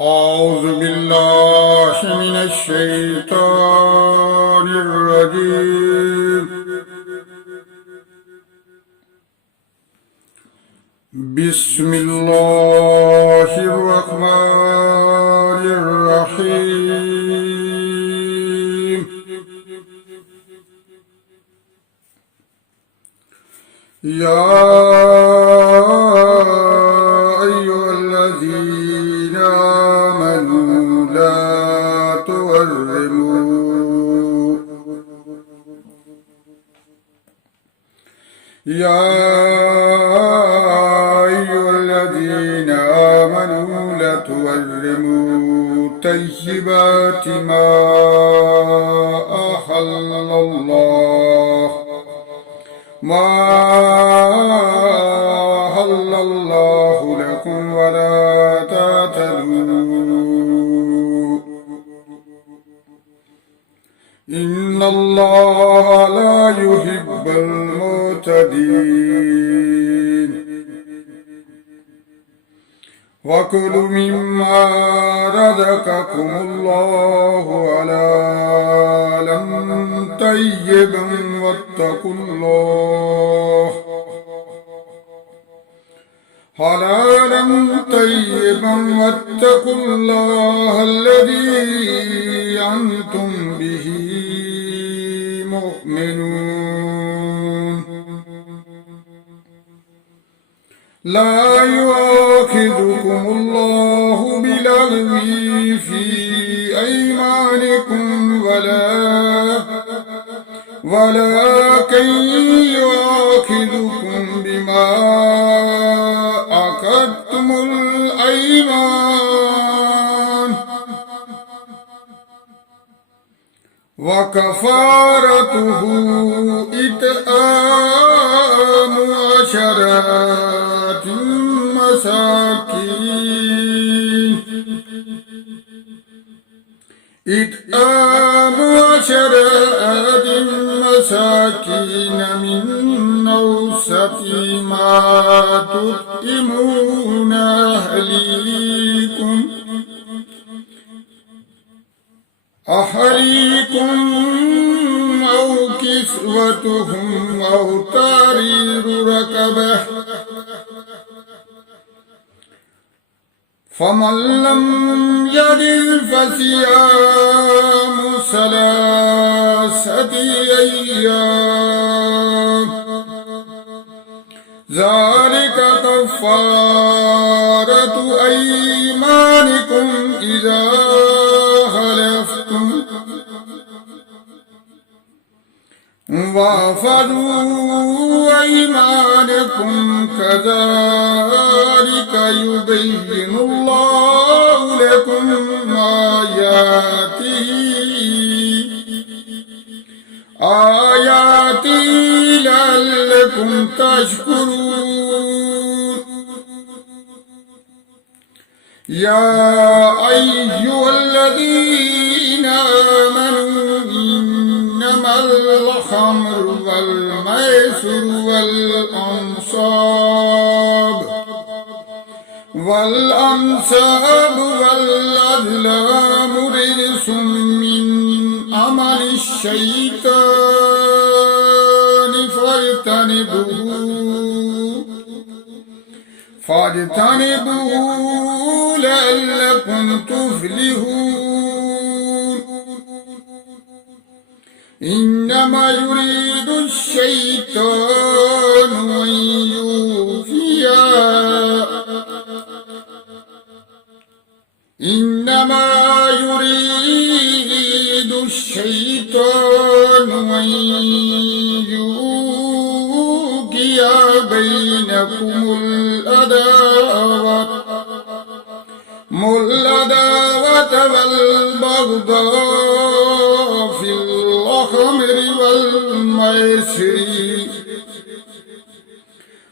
أعوذ بالله من الشيطان الرجيم. بسم الله الرحمن الرحيم. يا أيها الذين آمنوا لا تحرموا طيبات ما أحل الله لكم ولا تعتدوا إن الله لا يحب المعتدين. وكلوا مما رزقكم الله حلالا طيبا واتقوا الله الذي أنتم به مؤمنون. لا يؤاخذكم الله باللغو في أيمانكم ولكن يؤاخذكم بما عقدتم الأيمان. وكفارته إطعام 10 مساكين من أوسط ما تطعمون أهليكم أو كسوتهم أو تحرير رقبة. فمن لم يجد فصيام 3 أيام ذلك كفارة أيمانكم إذا حلفتم واحفظوا أيمانكم كذلك يبين الله لكم آياته لعلكم تشكرون. يا أيها الذين آمنوا إنما الخمر والميسر والأنصاب والأزلام رجس من عمل الشيطان فاجتنبوه لعلكم تفلحون. إنما يريد الشيطان أن يوقع بينكم العداوة والبغضاء في الخمر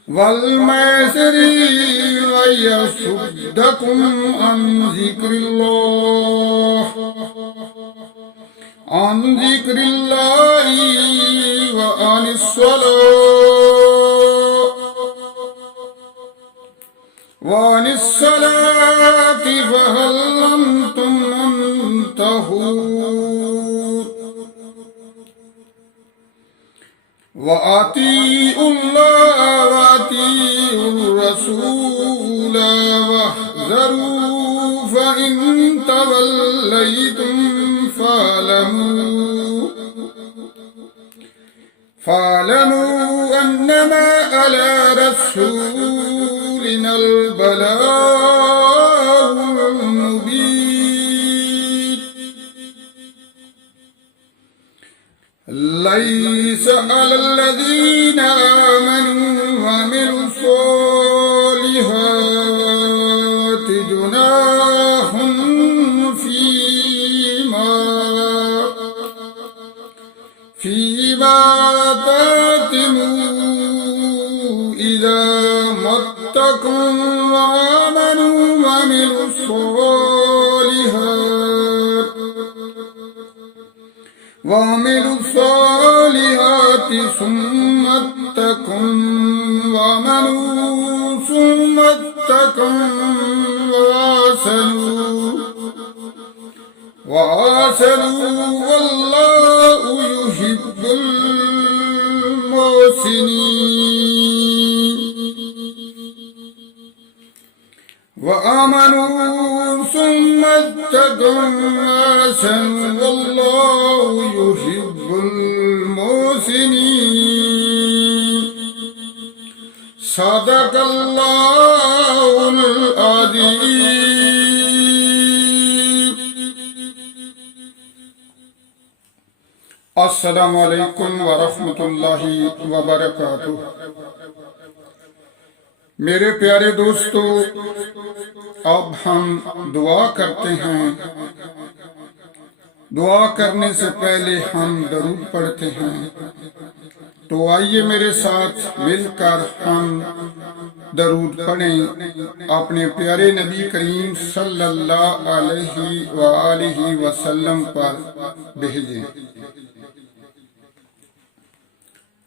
والميسر ويصدكم عن ذكر الله وعن الصلاة وعن الصلاة فهل أنتم منتهون وأطيعوا الله وأطيعوا الرسول واحذروا فإن توليتم فاعلموا أنما على رسولنا البلاغ المبين ليس على الذين آمنوا وعملوا الصالحات جناح فيما تتموا إذا ما اتقوا وآمنوا وعملوا الصالحات ثم اتقوا وآمنوا ثم اتقوا وآسلوا والله يحب المحسنين وآمنوا ثم اتقوا وآسلوا والله يحب المحسنين صدق الله العظيم. अस्सलामु अलैकुम वरहमतुल्लाहि वबरकातुह। मेरे प्यारे दोस्तों, अब हम दुआ करते हैं। दुआ करने से पहले हम दरूद पढ़ते हैं। तो आइए मेरे साथ मिलकर हम दरूद पढ़ें, अपने प्यारे नबी करीम सल्लल्लाहु अलैहि वसल्लम पर भेजें।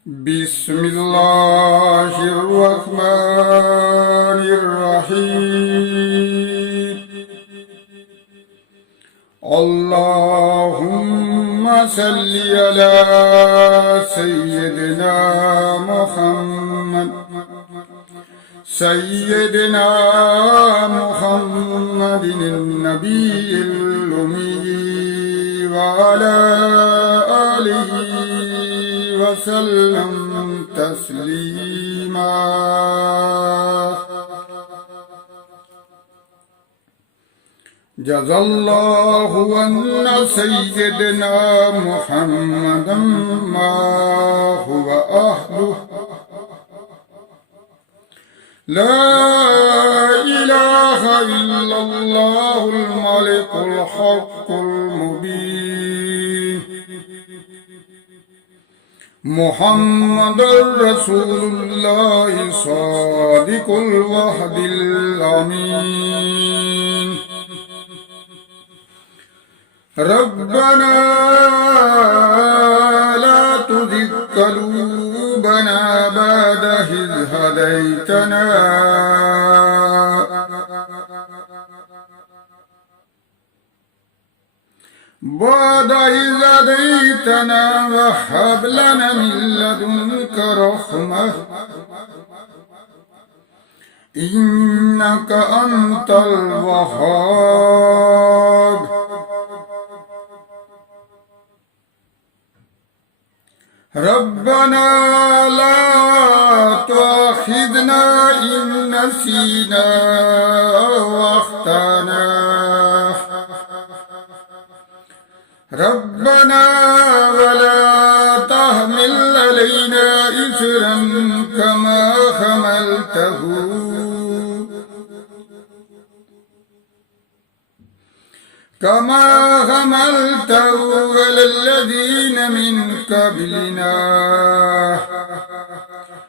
बिस्मिल्लाहिर्रहमानिर्रहीम। अल्लाहुम्मा सल्ली अला सय्यिदिना मुहम्मदिन नबील उम्मी व अला आलिहि वसल्लम तस्लीमा। जज़ल्लाहु अन्ना सय्यदना मुहम्मदन मा हुवा अहलुहु ला इलाहा इल्लल्लाहुल मलिकुल हक़्क़ुल मुबीन मुहम्मदुर रसूलुल्लाह सादिकुल वहदिल अमीन। रब्बना ला तुज़िग़ क़ुलूबना बअद इज़ हदैतना بعد إذ هديتنا وهب لنا من لدنك رحمة إنك أنت الوهاب. ربنا لا تؤاخذنا إن نسينا أو أخطأنا. ربنا ولا تحمل علينا إصرا كما حملته على الذين من قبلنا.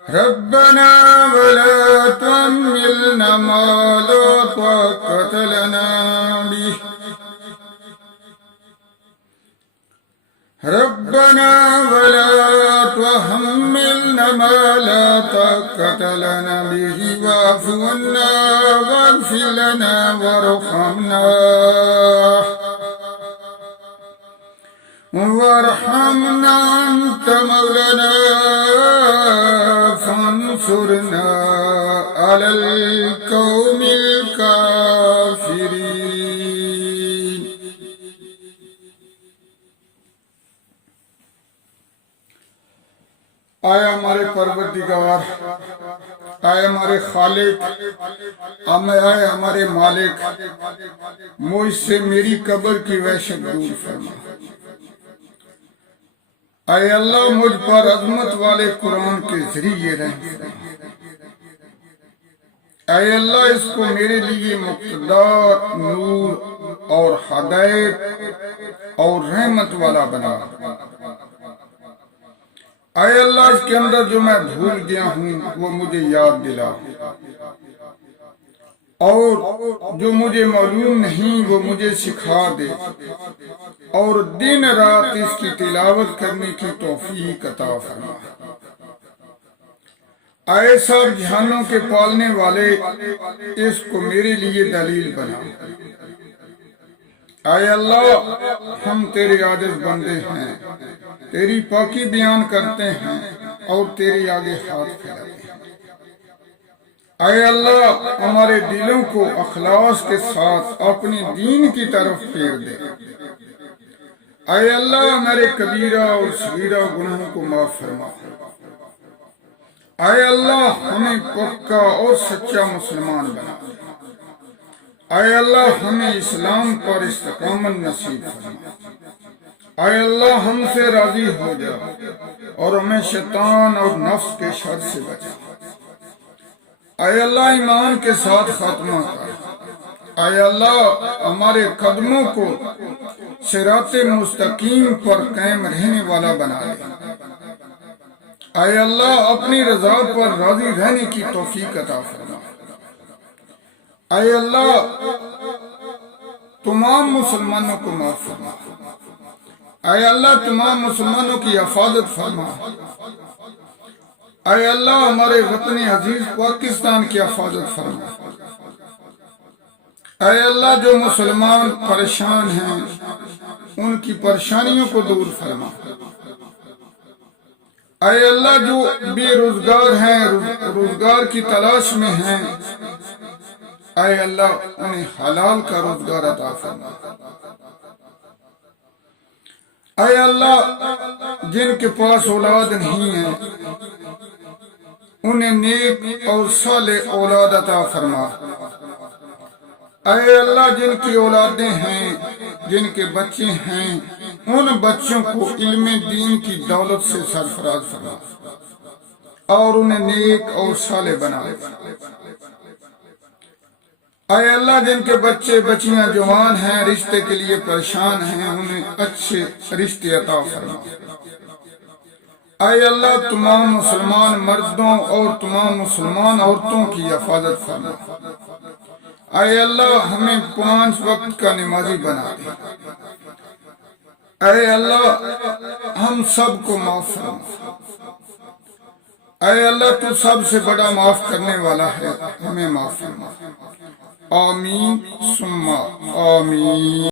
ربنا ولا تحملنا ما لا طاقة لنا به. ربنا ولا تحملنا عنا ما لا طاقة لنا به واعف عنا واغفر لنا وارحمنا وارحمنا أنت مولانا فانصرنا على القوم الكافرين. آئے ہمارے پروردگار، آئے ہمارے خالق، آئے ہمارے مالک، مجھ سے میری قبر کی وحشت دور فرما. اے اللہ مجھ پر عظمت والے قرآن کے ذریعے رحم فرما. اے اللہ اس کو میرے لیے مقتدر، نور اور ہدایت اور رحمت والا بنا. اے اللہ اس کے اندر جو میں بھول گیا ہوں وہ مجھے یاد دلا، اور جو مجھے معلوم نہیں وہ مجھے سکھا دے، اور دن رات اس کی تلاوت کرنے کی توفیق عطا فرما. اے سب جہانوں کے پالنے والے اس کو میرے لیے دلیل بنا. اے اللہ ہم تیرے عاجز بندے ہیں، تیری پاکی بیان کرتے ہیں اور تیرے آگے ہاتھ پھیلاتے ہیں. اے اللہ ہمارے دلوں کو اخلاص کے ساتھ اپنے دین کی طرف پھیر دے. اے اللہ ہمارے کبیرہ اور صغیرہ گناہوں کو معاف فرما. اے اللہ ہمیں پکا اور سچا مسلمان بنا. اے اللہ ہمیں اسلام پر استقامت نصیب فرما. اے اللہ ہم سے راضی ہو جا اور ہمیں شیطان اور نفس کے شر سے بچا. اے اللہ ایمان کے ساتھ خاتمہ کر. اے اللہ ہمارے قدموں کو صراط مستقیم پر قائم رہنے والا بنا دے. اے اللہ اپنی رضا پر راضی رہنے کی توفیق عطا فرما. اے اللہ تمام مسلمانوں کو معاف فرما. اے اللہ تمام مسلمانوں کی حفاظت فرما. اے اللہ ہمارے وطن عزیز پاکستان کی حفاظت فرما. اے اللہ جو مسلمان پریشان ہیں ان کی پریشانیوں کو دور فرما. اے اللہ جو بے روزگار ہیں، روزگار کی تلاش میں ہیں، اے اللہ انہیں حلال کا روزگار عطا فرما. اے اللہ جن کے پاس اولاد نہیں ہے انہیں نیک اور صالح اولاد عطا فرما. اے اللہ جن کی اولادیں ہیں، جن کے بچے ہیں، ان بچوں کو علم دین کی دولت سے سرفراز فرما اور انہیں نیک اور صالح بنا. اے اللہ جن کے بچے بچیاں جوان ہیں، رشتے کے لیے پریشان ہیں، انہیں اچھے رشتے عطا فرما. اے اللہ تمام مسلمان مردوں اور تمام مسلمان عورتوں کی حفاظت فرما. اے اللہ ہمیں 5 وقت کا نمازی بنا دے. اے اللہ ہم سب کو معاف فرما. اے اللہ تو سب سے بڑا معاف کرنے والا ہے، ہمیں معاف فرما. آمین ثم آمین.